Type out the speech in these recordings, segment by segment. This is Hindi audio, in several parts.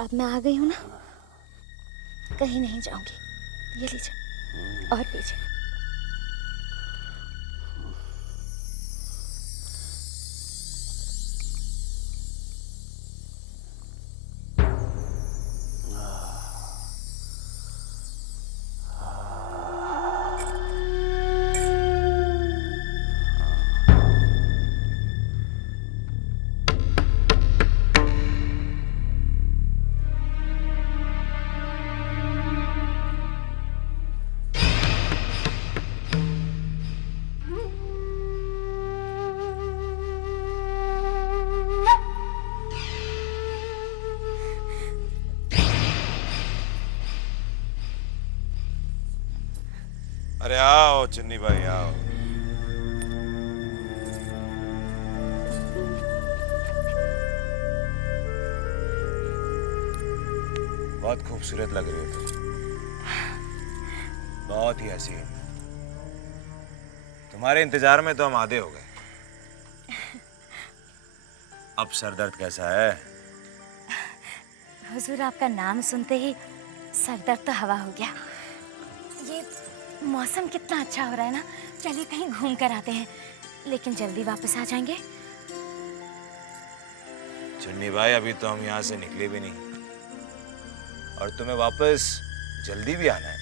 अब मैं आ गई हूँ ना, कहीं नहीं जाऊंगी। ये लीजिए और पीजिए। अरे आओ चन्नी भाई आओ। बहुत खूबसूरत लग रही हो तुम, बहुत ही हसीन। तुम्हारे इंतजार में तो हम आधे हो गए। अब सर दर्द कैसा है? हुजूर, आपका नाम सुनते ही सर दर्द तो हवा हो गया। ये मौसम कितना अच्छा हो रहा है ना, चलिए कहीं घूम कर आते हैं, लेकिन जल्दी वापस आ जाएंगे। चन्नी भाई अभी तो हम यहाँ से निकले भी नहीं और तुम्हें वापस जल्दी भी आना है।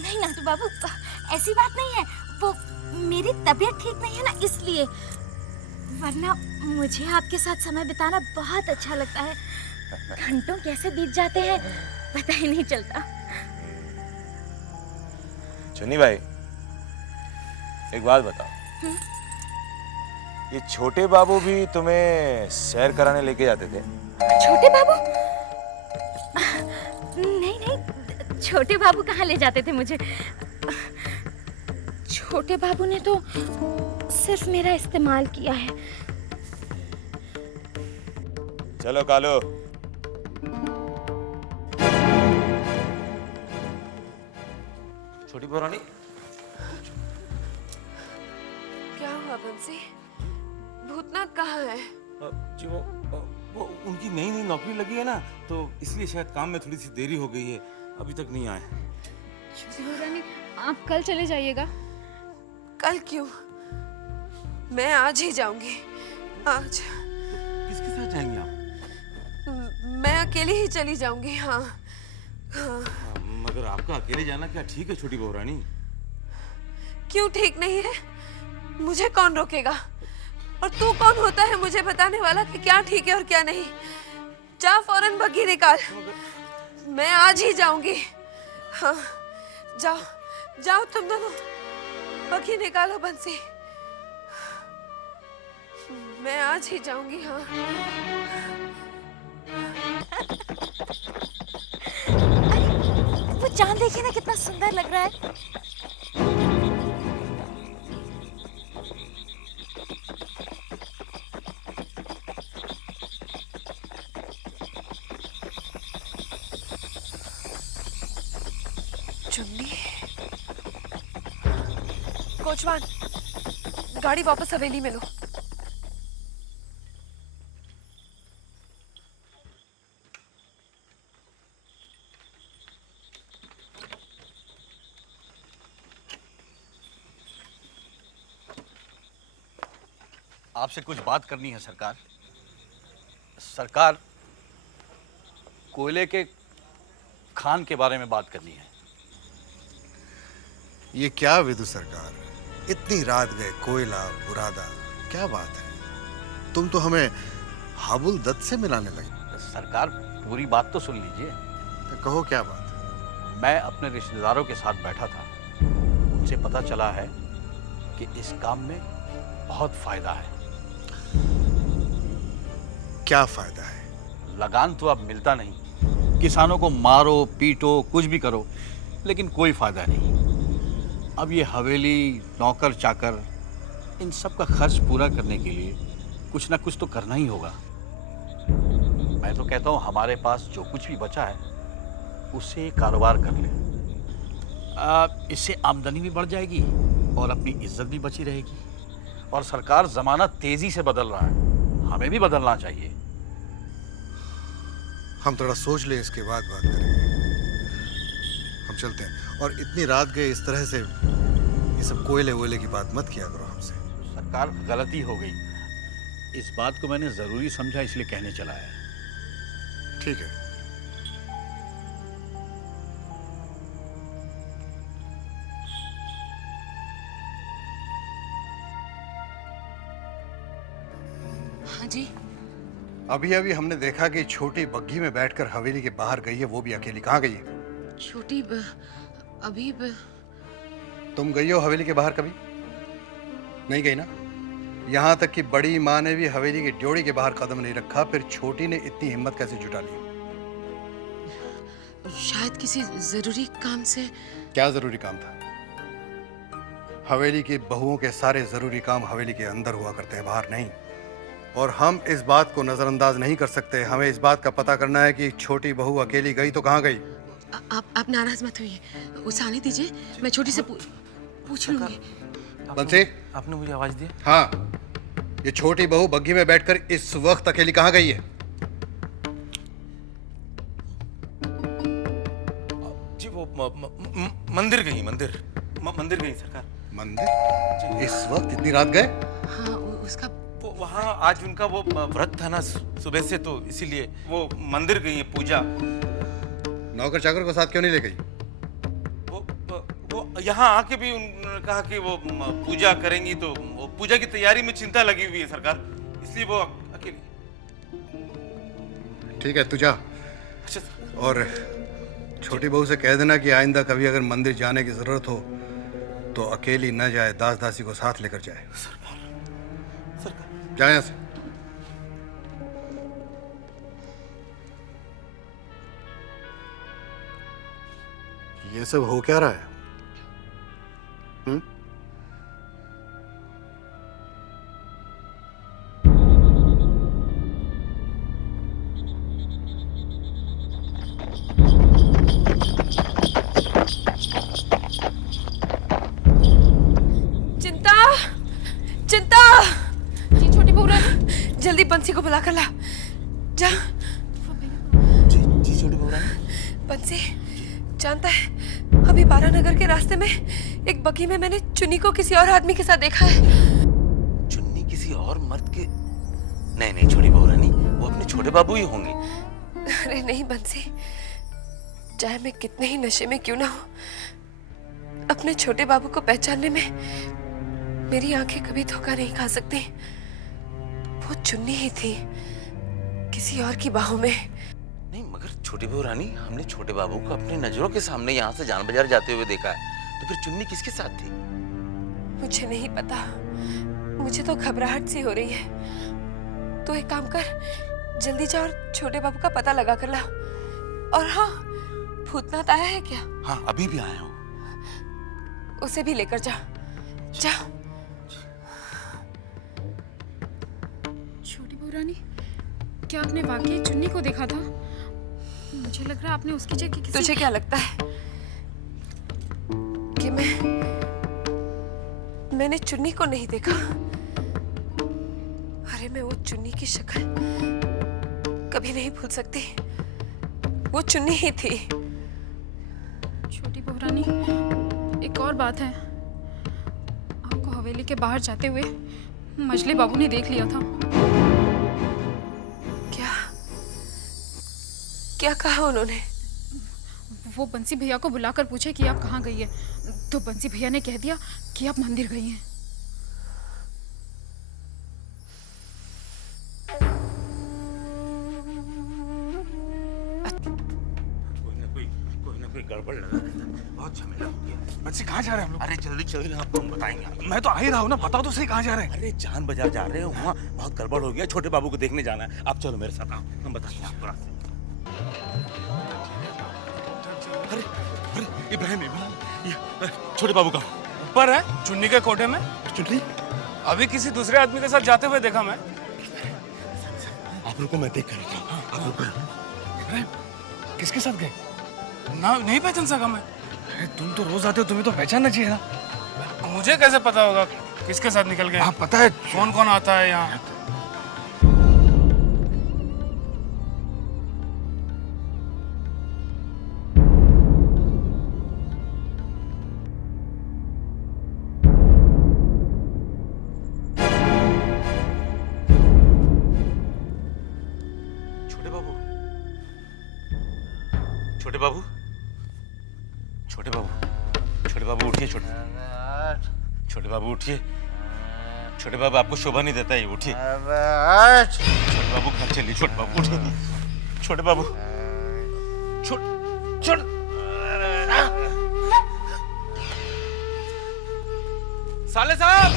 नहीं नंदू बाबू, ऐसी बात नहीं है। वो मेरी तबीयत ठीक नहीं है ना, इसलिए। वरना मुझे आपके साथ समय बिताना बहुत अच्छा लगता है। घंटों कैसे बीत जाते हैं पता ही नहीं चलता। चन्नी भाई एक बात बताओ, ये छोटे बाबू भी तुम्हें सैर कराने लेके जाते थे? छोटे बाबू? नहीं नहीं, छोटे बाबू कहाँ ले जाते थे मुझे। छोटे बाबू ने तो सिर्फ मेरा इस्तेमाल किया है। चलो कालो। छोटी पुरानी, क्या हुआ बंसी? भूतनाथ कहाँ है? जी वो उनकी नई नई नौकरी लगी है ना, तो इसलिए शायद काम में थोड़ी सी देरी हो गई है, अभी तक नहीं आए। रानी, आप कल चले जाइएगा। कल क्यों? मैं आज ही जाऊंगी। आज किसके साथ जाएंगे आप? मैं अकेली ही चली जाऊंगी। हाँ हाँ। मगर आपका अकेले जाना क्या ठीक है छोटी बहू रानी? क्यों ठीक नहीं है? मुझे कौन रोकेगा? और तू कौन होता है मुझे बताने वाला कि क्या ठीक है और क्या नहीं? जा फौरन बग्घी निकाल। मैं आज ही जाऊंगी। हाँ जाओ जाओ तुम दोनों, बग्घी निकालो बंसी। मैं आज ही जाऊंगी। हाँ वो चांद देखिए ना, कितना सुंदर लग रहा है। चुन्नी, कोचवान, गाड़ी वापस हवेली में लो। आपसे कुछ बात करनी है सरकार। सरकार, कोयले के खान के बारे में बात करनी है। ये क्या विदु सरकार, इतनी रात गए कोयला बुरादा, क्या बात है? तुम तो हमें हाबुल दत्त से मिलाने लगे। सरकार, पूरी बात तो सुन लीजिए। तो कहो क्या बात है? मैं अपने रिश्तेदारों के साथ बैठा था, उनसे पता चला है कि इस काम में बहुत फायदा है। क्या फायदा है? लगान तो अब मिलता नहीं, किसानों को मारो पीटो कुछ भी करो, लेकिन कोई फायदा नहीं। अब ये हवेली, नौकर चाकर, इन सब का खर्च पूरा करने के लिए कुछ ना कुछ तो करना ही होगा। मैं तो कहता हूँ हमारे पास जो कुछ भी बचा है उससे कारोबार कर ले। इससे आमदनी भी बढ़ जाएगी और अपनी इज्जत भी बची रहेगी। और सरकार, जमाना तेजी से बदल रहा है, हमें भी बदलना चाहिए। हम थोड़ा सोच लें, इसके बाद बात करेंगे। हम चलते हैं। और इतनी रात गए इस तरह से ये सब कोयले वोयले की बात मत किया करो हमसे। सरकार, गलती हो गई। इस बात को मैंने जरूरी समझा, इसलिए कहने चला है। ठीक है। हाँ जी। अभी अभी हमने देखा कि छोटी बग्घी में बैठकर हवेली के बाहर गई है, वो भी अकेली। कहाँ गई है? तुम गई हो हवेली के बाहर कभी? नहीं गई ना? यहाँ तक कि बड़ी माँ ने भी हवेली की ड्योढ़ी के बाहर कदम नहीं रखा, फिर छोटी ने इतनी हिम्मत कैसे जुटा ली? शायद किसी जरूरी काम से। क्या जरूरी काम था? हवेली की बहुओं के सारे जरूरी काम हवेली के अंदर हुआ करते हैं, बाहर नहीं। और हम इस बात को नजरअंदाज नहीं कर सकते। हमें इस बात का पता करना है कि छोटी बहू अकेली गई तो कहाँ गई। आप नाराज मत होइए, उसे आने दीजिए, मैं छोटी से पूछ लूंगी। बंसी, आपने मुझे आवाज दी? हाँ, ये छोटी बहू बग्घी में बैठकर इस वक्त अकेली कहाँ गई है? जी वो मंदिर गई, मंदिर गई सरकार। मंदिर? इस वक्त इतनी रात गए? हाँ, उसका वो वहाँ आज उनका वो व्रत था ना सुबह से, तो इसीलिए वो मंदिर गई है पूजा। नौकर चाकर को साथ क्यों नहीं ले गई? वो यहाँ आके भी उन्होंने कहा कि वो पूजा करेंगी, तो वो पूजा की तैयारी में चिंता लगी हुई है सरकार, इसलिए वो अकेली। ठीक है, तू जा। अच्छा सर। और छोटी बहू से कह देना कि आइंदा कभी अगर मंदिर जाने की जरूरत हो तो अकेली न जाए, दास दासी को साथ लेकर जाए। सरकार जाए यहाँ से। ये सब हो क्या रहा है? चिंता, चिंता। जी छोटी बहू रानी। जल्दी बंसी को बुला कर ला। जा। जी छोटी बहू रानी। बंसी, जानता है अभी बारानगर के रास्ते में एक बग्घी में मैंने चुन्नी को किसी और आदमी के साथ देखा है। चुन्नी किसी और मर्द के? नहीं छोटी बहू रानी, वो अपने छोटे बाबू ही होंगे। अरे नहीं बंसी, चाहे मैं कितने ही नशे में क्यों ना हो, अपने छोटे बाबू को पहचानने में मेरी आंखें कभी धोखा नहीं खा सकती। वो चुन्नी ही थी, किसी और की बाहों में। नहीं मगर छोटी बहू रानी, हमने छोटे बाबू को अपनी नजरों के सामने यहाँ से जान बाजार जाते हुए देखा है, तो फिर चुन्नी किसके साथ थी? मुझे नहीं पता, मुझे तो घबराहट सी हो रही है। तो एक काम कर, जल्दी जा और छोटे बाबू का पता लगा कर ला। और हाँ, भूतनाथ आया है क्या? हाँ, अभी भी आया हूँ। उसे भी लेकर जा। जा। छोटी बहू रानी, क्या आपने वाकई चुन्नी को देखा था? मुझे लग रहा है आपने उसकी जगह किसी। तुझे क्या लगता है कि मैंने चुन्नी को नहीं देखा? अरे मैं वो चुन्नी की शक्ल कभी नहीं भूल सकती। वो चुन्नी ही थी। छोटी बहू रानी, एक और बात है, आपको हवेली के बाहर जाते हुए मजली बाबू ने देख लिया था। क्या कहा उन्होंने? वो बंसी भैया को बुलाकर पूछे कि आप कहाँ गई है, तो बंसी भैया ने कह दिया कि आप मंदिर गई हैं। कोई ना कोई गड़बड़ लगा रहता है। बहुत झमेला हो गया। बच्चे कहाँ जा रहे हैं हम लोग? अरे जल्दी आपको हम बताएंगे। मैं तो आ ही रहा हूँ ना, बताओ तो सही कहाँ जा रहे हैं? अरे जान बाजार जा रहे हो, वहाँ बहुत गड़बड़ हो गया, छोटे बाबू को देखने जाना है। आप चलो मेरे साथ, आओ, हम बताएंगे आपको रास्ते। अरे इब्राहिम, ये छोटे बाबू का ऊपर है, चुन्नी के कोठे में। चुन्नी? अभी किसी दूसरे आदमी के साथ जाते हुए देखा मैं। आप रुको, मैं देख कर आता हूँ। आप रुको। इब्राहिम, किसके साथ गए? ना, नहीं पहचान सका मैं। अरे तुम तो रोज आते हो, तुम्हें तो पहचानना चाहिए ना। मुझे कैसे पता होगा किसके साथ निकल गए? हाँ पता है, कौन कौन आता है यहाँ। बाबू, छोटे बाबू, छोटे बाबू उठिए, छोटे बाबू उठिए, छोटे बाबू आपको शोभा नहीं देता, ये उठिए। छोटे बाबू घर चलिए, छोटे बाबू उठिए, छोटे बाबू, छोटे साले साहब,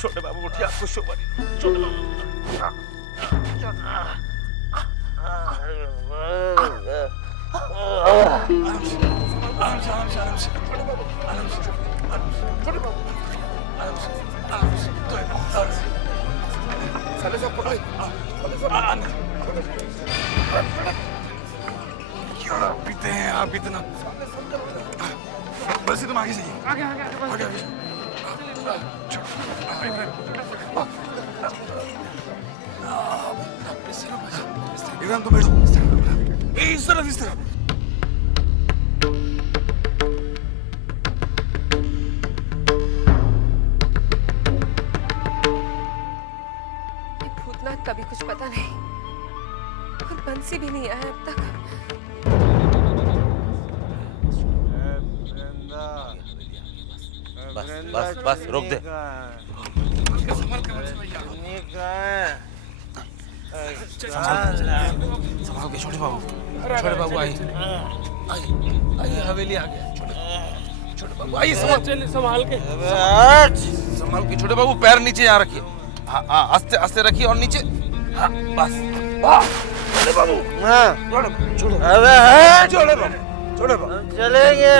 छोटे बाबू उठिए, आपको शोभा नहीं, छोटे बाबू। पीते हैं आप इतना, बस तुम आगे जाइए, आगे आगे आगे आगे एकदम तुम बैठो, इस तरफ इस तरफ। ये भूतनाथ का भी कुछ पता नहीं, और बंसी भी नहीं आया अब तक। बस बस बस रोक दे। संभाल के छोटे बाबू आइए, आइए हवेली आ गया, छोटे बाबू आइए, संभाल के छोटे बाबू पैर नीचे यहाँ रखिए, हाँ हाँ आस्ते आस्ते रखिए और नीचे, हाँ बस, छोटे बाबू, छोटे बाबू चलेंगे,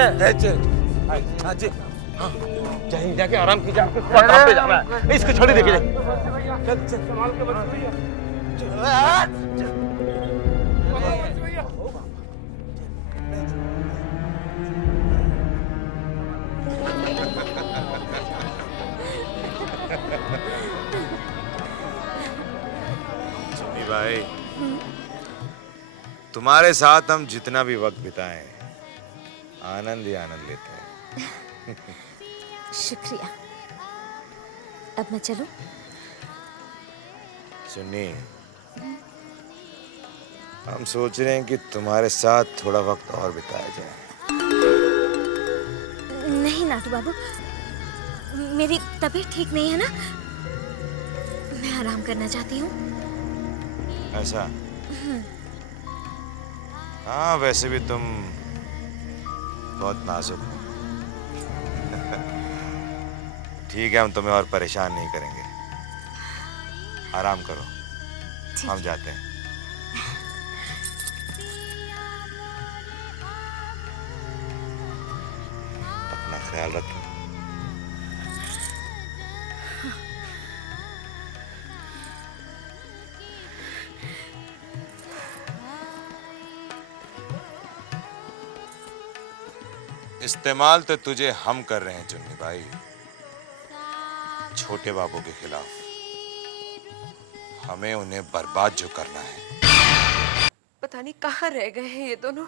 जहीं जाके आराम कीजिए, आपको काम पे जाना है, इसको छोड़ी देखिए, संभाल के बस भैया। सुनी भाई, तुम्हारे साथ हम जितना भी वक्त बिताएं, आनंद ही आनंद लेते हैं। शुक्रिया। अब मैं चलूं? सुनिए, हम सोच रहे हैं कि तुम्हारे साथ थोड़ा वक्त और बिताया जाए। नहीं नाटू बाबू, मेरी तबीयत ठीक नहीं है ना, मैं आराम करना चाहती हूँ। ऐसा? हाँ, वैसे भी तुम बहुत नाजुक हो। ठीक है, हम तुम्हें और परेशान नहीं करेंगे, आराम करो, हम जाते हैं। अपना ख्याल रखो। इस्तेमाल तो तुझे हम कर रहे हैं चुन्नी भाई, छोटे बाबू के खिलाफ। हमें उन्हें बर्बाद जो करना है। पता नहीं कहाँ रह गए हैं ये दोनों।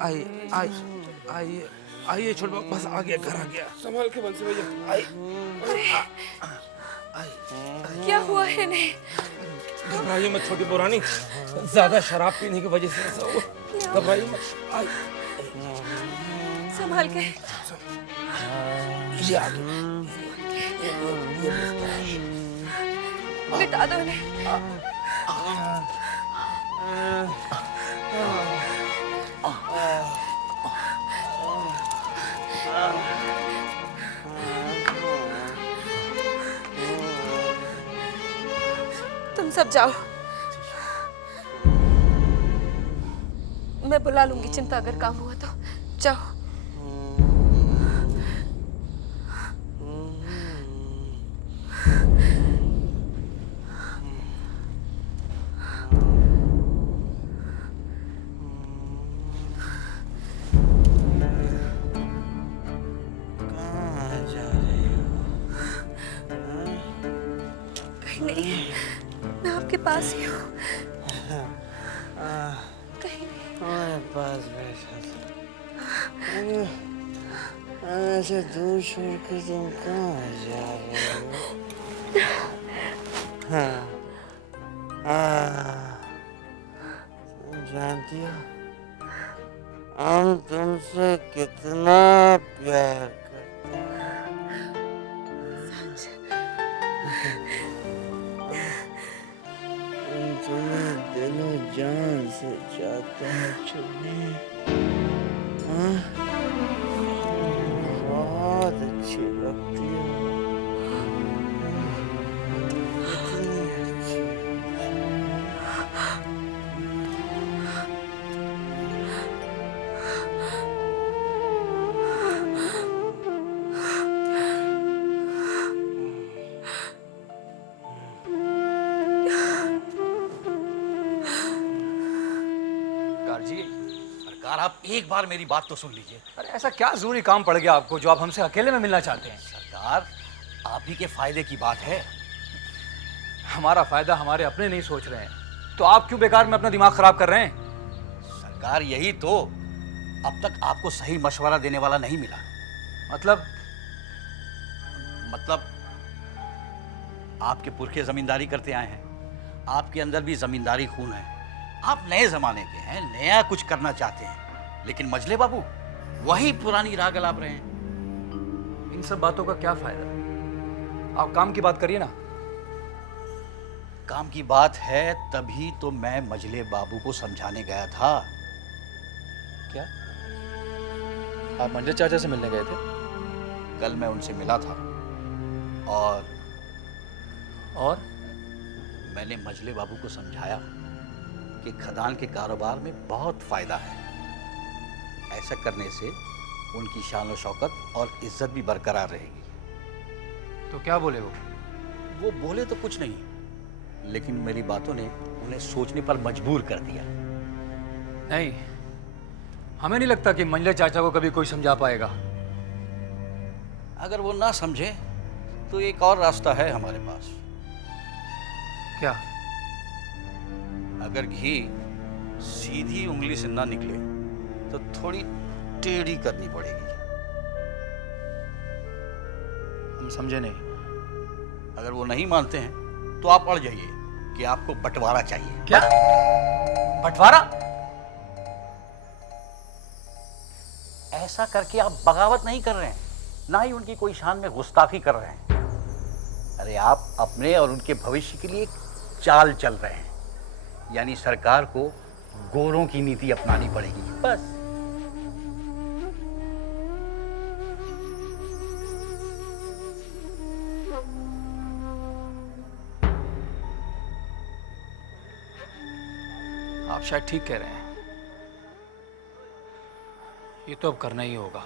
आइए आइए आइए छोटे बाबू, बस आ गया, घर आ गया, संभाल के बंसी भैया। आइए क्या हुआ है इन्हें? घबराइए मत छोटी पुरानी, ज्यादा शराब पीने की वजह से ऐसा हुआ, घबराइए मत। आइए संभाल के। ये आ गया, बिठा दो इन्हें। तुम सब जाओ, मैं बुला लूंगी चिंता अगर काम हुआ तो। जाओ। नहीं, मैं आपके पास ही हूँ। कहीं नहीं। हमारे पास बैठा था। ऐसे दूर छोड़ कर तुम कहाँ जा रहे हो? हाँ, हाँ, जानती हो हम तुमसे कितना प्यार करते हैं। हम तुम्हें दिलो जान से चाहते हैं चुन्नी। हाँ? बहुत अच्छी लगती हो। कितनी अच्छी। सरकार जी, सरकार आप एक बार मेरी बात तो सुन लीजिए। अरे ऐसा क्या जरूरी काम पड़ गया आपको जो आप हमसे अकेले में मिलना चाहते हैं? सरकार, आप ही के फायदे की बात है। हमारा फायदा हमारे अपने नहीं सोच रहे हैं तो आप क्यों बेकार में अपना दिमाग खराब कर रहे हैं? सरकार, यही तो, अब तक आपको सही मशवरा देने वाला नहीं मिला। मतलब आपके पुरखे जमींदारी करते आए हैं, आपके अंदर भी जमींदारी खून है। आप नए जमाने के हैं, नया कुछ करना चाहते हैं, लेकिन मजले बाबू वही पुरानी राग अलाप रहे हैं। इन सब बातों का क्या फायदा? आप काम की बात करिए ना। काम की बात है तभी तो मैं मजले बाबू को समझाने गया था। क्या आप मंजर चाचा से मिलने गए थे? कल मैं उनसे मिला था और मैंने मजले बाबू को समझाया कि खदान के कारोबार में बहुत फायदा है। ऐसा करने से उनकी शान और शौकत और इज्जत भी बरकरार रहेगी। तो क्या बोले वो? वो बोले तो कुछ नहीं, लेकिन मेरी बातों ने उन्हें सोचने पर मजबूर कर दिया। नहीं, हमें नहीं लगता कि मंजर चाचा को कभी कोई समझा पाएगा। अगर वो ना समझे तो एक और रास्ता है हमारे पास। क्या? अगर घी सीधी उंगली से ना निकले तो थोड़ी टेढ़ी करनी पड़ेगी। हम समझे नहीं। अगर वो नहीं मानते हैं तो आप अड़ जाइए कि आपको बंटवारा चाहिए। क्या? बंटवारा? ऐसा करके आप बगावत नहीं कर रहे हैं, ना ही उनकी कोई शान में गुस्ताखी कर रहे हैं। अरे आप अपने और उनके भविष्य के लिए एक चाल चल रहे हैं, यानी सरकार को गोरों की नीति अपनानी पड़ेगी, बस। आप शायद ठीक कह रहे हैं। ये तो अब करना ही होगा।